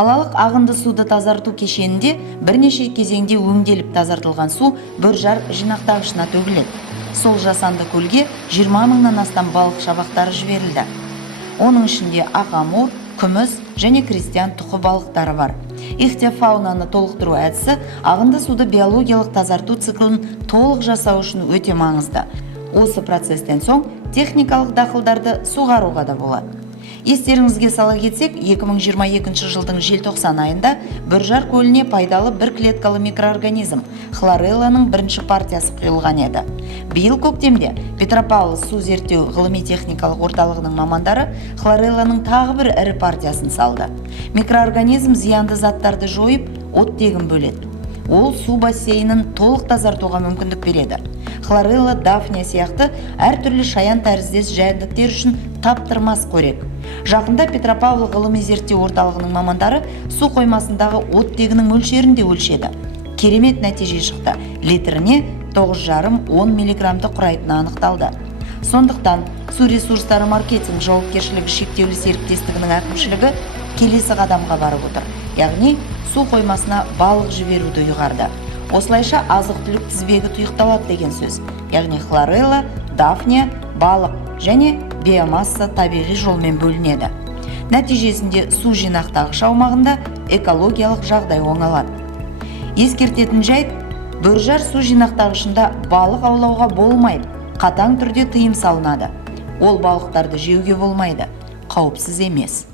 Қалалық ағынды суды тазарту кешенінде бірнеше кезеңде өңделіп тазартылған су Бөржар жинақтағышына төгіледі. Сол жасанды көлге 20 мыңнан астам балық шабақтары жіберілді. Оның ішінде ақамур, күміс және крестьян тұқы балықтары бар. Ихтиофаунаны толықтыру әдісі ағынды суды биологиялық тазарту циклін толық жасау үшін өте маңызды. Осы процесстен соң техникалық дақылдарды суғаруға да болады. Естеріңізге сала кетсек, 2022 жылдың желтоқсан айында Бөржар көліне пайдалы бір клеткалы микроорганизм хлорелланың бірінші партиясы құйылған еді. Биыл көктемде Петропавл су зерттеу ғылыми-техникалық орталығының мамандары хлорелланың тағы бір ірі партиясын салды. Микроорганизм зиянды заттарды жойып, оттегін бөледі. Ол су бассейнін толық тазартуға мүмкіндік береді. Хлорелла, дафния сияқты әртүрлі шаян тәріздес жәндіктер үшін таптырмас қорек. Жақында Петропавл ғылыми зерттеу орталығының мамандары су қоймасындағы оттегінің мөлшерін де өлшеді. Керемет нәтиже шықты. Литріне 9,5-10 миллиграммды құрайтыны анықталды. Сондықтан су ресурстары маркетинг жауапкершілігі шектеулі серіктестігінің әкімшілігі келесі қадамға барып отыр. Яғни су қоймасына балық жіберуді ұйғарды. Осылайша азық-түлік тізбегі тұйықталады деген сөз. Яғни хлорелла, дафния, балық және биомасса табиғи жолмен бөлінеді. Нәтижесінде су жинақтағыш аумағында экологиялық жағдай оңалады. Ескертетін жайт, Бөржар су жинақтағышында балық аулауға болмайды, қатаң түрде тыйым салынады. Ол балықтарды жеуге болмайды, қауіпсіз емес.